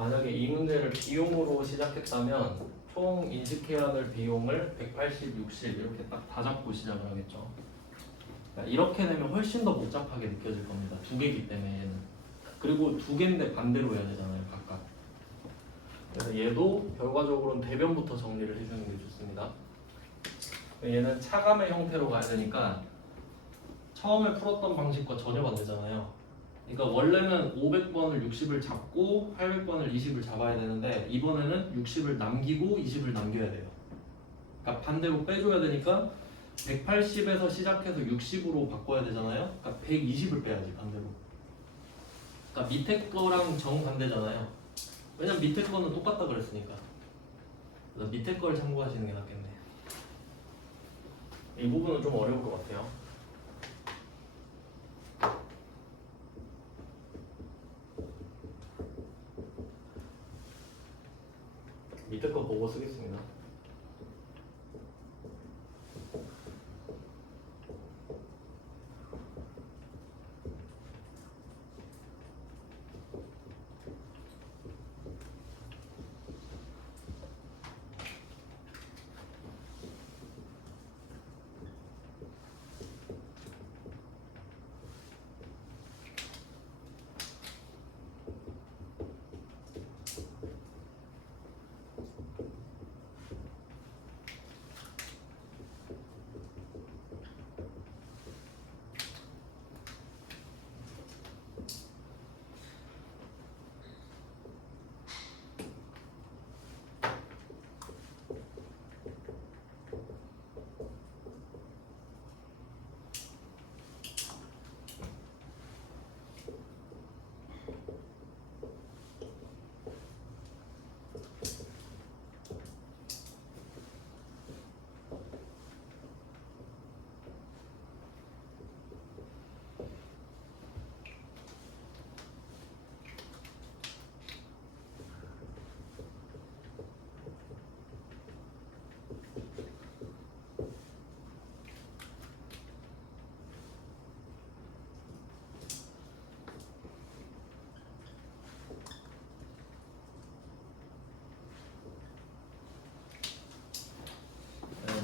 만약에 이 문제를 비용으로 시작했다면 총 인식해야 할 비용을 180, 60 이렇게 딱 다 잡고 시작을 하겠죠. 그러니까 이렇게 되면 훨씬 더 복잡하게 느껴질 겁니다. 두 개이기 때문에 얘는. 그리고 두 개인데 반대로 해야 되잖아요, 각각. 그래서 얘도 결과적으로는 대변부터 정리를 해주는 게 좋습니다. 얘는 차감의 형태로 가야 되니까 처음에 풀었던 방식과 전혀 반대잖아요. 그러니까 원래는 500번을 60을 잡고 800번을 20을 잡아야 되는데 이번에는 60을 남기고 20을 남겨야 돼요. 그러니까 반대로 빼줘야 되니까 180에서 시작해서 60으로 바꿔야 되잖아요. 그러니까 120을 빼야지 반대로. 그러니까 밑에 거랑 정반대잖아요. 왜냐면 밑에 거는 똑같다 그랬으니까. 그래서 밑에 걸 참고하시는 게 낫겠네. 이 부분은 좀 어려울 것 같아요. 밑에 거 보고 쓰겠습니다.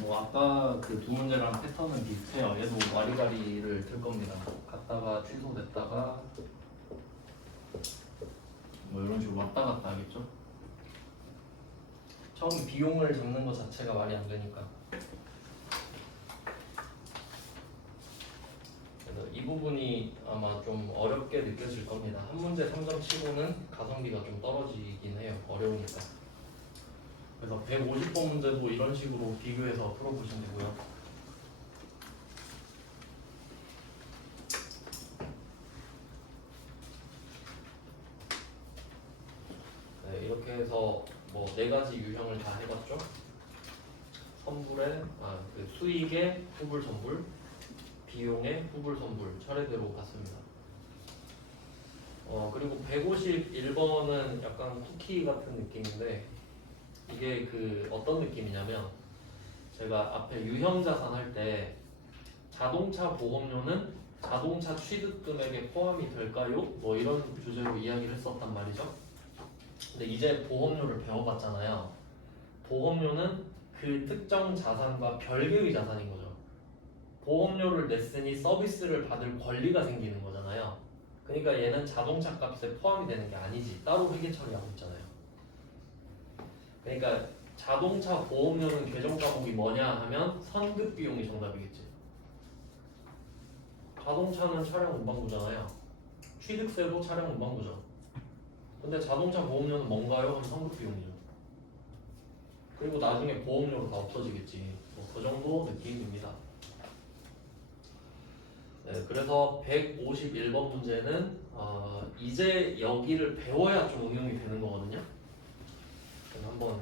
뭐 아까 그 두 문제랑 패턴은 비슷해요. 얘도 와리가리를 들 겁니다. 갔다가 취소됐다가 뭐 이런 식으로 왔다 갔다 하겠죠. 처음 비용을 잡는 것 자체가 말이 안 되니까. 그래서 이 부분이 아마 좀 어렵게 느껴질 겁니다. 한 문제 3점 치고는 가성비가 좀 떨어지긴 해요. 어려우니까. 그래서 150번 문제도 이런 식으로 비교해서 풀어보시면 되고요. 네, 이렇게 해서 뭐 4가지 유형을 다 해봤죠. 선불의 그 수익의 후불 선불, 비용의 후불 선불 차례대로 봤습니다. 그리고 151번은 약간 쿠키 같은 느낌인데 이게 그 어떤 느낌이냐면 제가 앞에 유형 자산 할 때 자동차 보험료는 자동차 취득 금액에 포함이 될까요? 뭐 이런 주제로 이야기를 했었단 말이죠. 근데 이제 보험료를 배워봤잖아요. 보험료는 그 특정 자산과 별개의 자산인 거죠. 보험료를 냈으니 서비스를 받을 권리가 생기는 거잖아요. 그러니까 얘는 자동차 값에 포함이 되는 게 아니지. 따로 회계 처리하고 있잖아요. 그러니까 자동차 보험료는 계정 과목이 뭐냐 하면 선급 비용이 정답이겠지. 자동차는 차량 운반구잖아요. 취득세도 차량 운반구죠. 근데 자동차 보험료는 뭔가요? 하면 선급 비용이죠. 그리고 나중에 보험료로 다 없어지겠지. 뭐 그 정도 느낌입니다. 네, 그래서 151번 문제는 이제 여기를 배워야 좀 응용이 되는 거거든요. 그럼 한번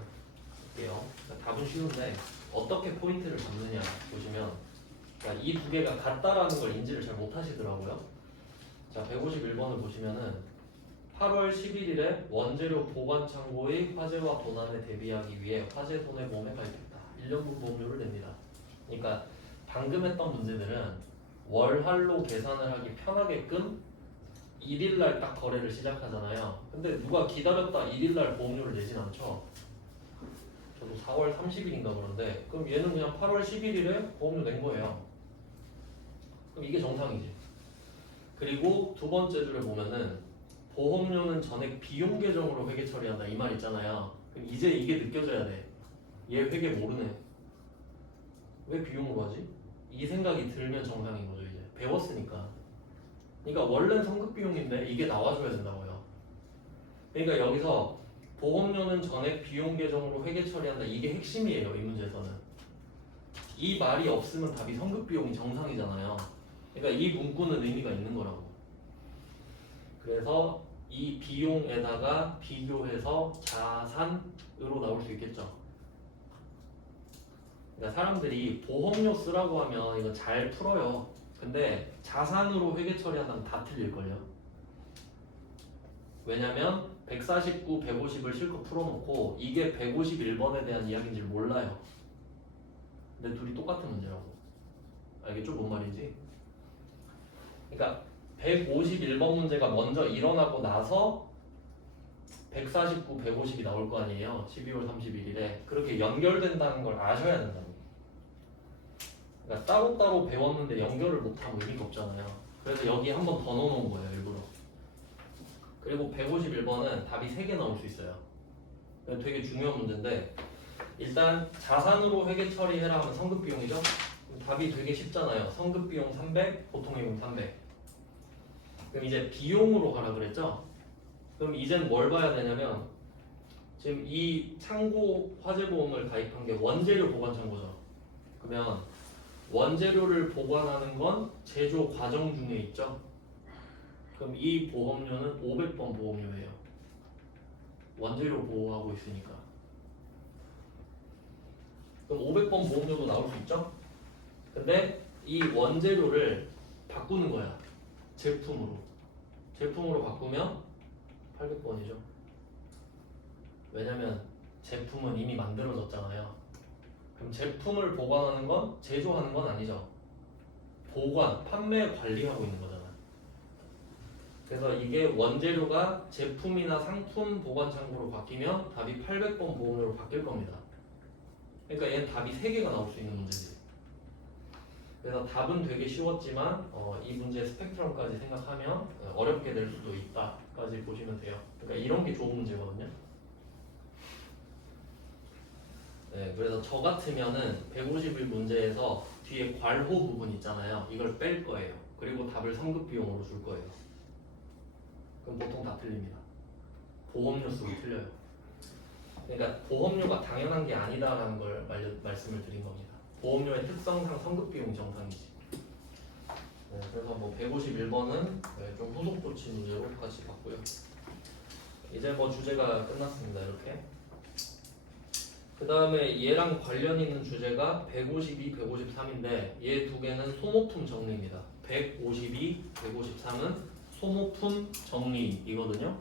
볼게요. 답은 쉬운데 어떻게 포인트를 잡느냐 보시면 이 두 개가 같다라는 걸 인지를 잘 못하시더라고요. 자, 151번을 보시면은 8월 11일에 원재료 보관 창고의 화재와 도난에 대비하기 위해 화재 손해보험에 가입했다. 1년분 보험료를 냅니다. 그러니까 방금 했던 문제들은 월할로 계산을 하기 편하게끔 1일 날 딱 거래를 시작하잖아요. 근데 누가 기다렸다 1일 날 보험료를 내진 않죠. 저도 4월 30일인가 그런데 그럼 얘는 그냥 8월 11일에 보험료 낸 거예요. 그럼 이게 정상이지. 그리고 두 번째 줄에 보면은 보험료는 전액 비용 계정으로 회계 처리한다 이 말 있잖아요. 그럼 이제 이게 느껴져야 돼. 얘 회계 모르네. 왜 비용으로 하지? 이 생각이 들면 정상인 거죠. 이제 배웠으니까. 그러니까 원래는 성급 비용인데 이게 나와줘야 된다고요. 그러니까 여기서 보험료는 전액 비용 계정으로 회계 처리한다. 이게 핵심이에요. 이 문제에서는. 이 말이 없으면 답이 성급 비용이 정상이잖아요. 그러니까 이 문구는 의미가 있는 거라고. 그래서 이 비용에다가 비교해서 자산으로 나올 수 있겠죠. 그러니까 사람들이 보험료 쓰라고 하면 이거 잘 풀어요. 근데 자산으로 회계 처리한다면 다 틀릴걸요. 왜냐면 149, 150을 실컷 풀어놓고 이게 151번에 대한 이야기인지 몰라요. 근데 둘이 똑같은 문제라고. 알겠죠? 뭔 말인지? 그러니까 151번 문제가 먼저 일어나고 나서 149, 150이 나올 거 아니에요. 12월 31일에. 그렇게 연결된다는 걸 아셔야 된다고. 그러니까 따로따로 배웠는데 연결을 못하면 의미가 없잖아요. 그래서 여기 한 번 더 넣어놓은 거예요. 일부러. 그리고 151번은 답이 3개 나올 수 있어요. 되게 중요한 문제인데 일단 자산으로 회계 처리해라 하면 성급 비용이죠. 답이 되게 쉽잖아요. 성급 비용 300, 보통 비용 300. 그럼 이제 비용으로 하라 그랬죠? 그럼 이젠 뭘 봐야 되냐면 지금 이 창고 화재보험을 가입한 게 원재료 보관 창고죠. 그러면 원재료를 보관하는 건 제조 과정 중에 있죠. 그럼 이 보험료는 500번 보험료예요. 원재료 보호하고 있으니까. 그럼 500번 보험료도 나올 수 있죠? 근데 이 원재료를 바꾸는 거야. 제품으로. 제품으로 바꾸면 800번이죠. 왜냐면 제품은 이미 만들어졌잖아요. 그럼 제품을 보관하는 건 제조하는 건 아니죠. 보관, 판매, 관리하고 있는 거잖아요. 그래서 이게 원재료가 제품이나 상품 보관 창고로 바뀌면 답이 800번 보험료로 바뀔 겁니다. 그러니까 얘는 답이 3개가 나올 수 있는 문제지. 그래서 답은 되게 쉬웠지만 이 문제의 스펙트럼까지 생각하면 어렵게 될 수도 있다까지 보시면 돼요. 그러니까 이런 게 좋은 문제거든요. 네, 그래서 저 같으면은 151 문제에서 뒤에 괄호 부분 있잖아요. 이걸 뺄 거예요. 그리고 답을 성급 비용으로 줄 거예요. 그럼 보통 다 틀립니다. 보험료 쓰고 틀려요. 그러니까 보험료가 당연한 게 아니다라는 걸 말씀을 드린 겁니다. 보험료의 특성상 성급 비용이 정상이지. 네, 그래서 뭐 151번은 좀 후속 조치 문제로 같이 봤고요. 이제 뭐 주제가 끝났습니다. 이렇게. 그 다음에 얘랑 관련 있는 주제가 152, 153인데 얘 두 개는 소모품 정리입니다. 152, 153은 소모품 정리이거든요.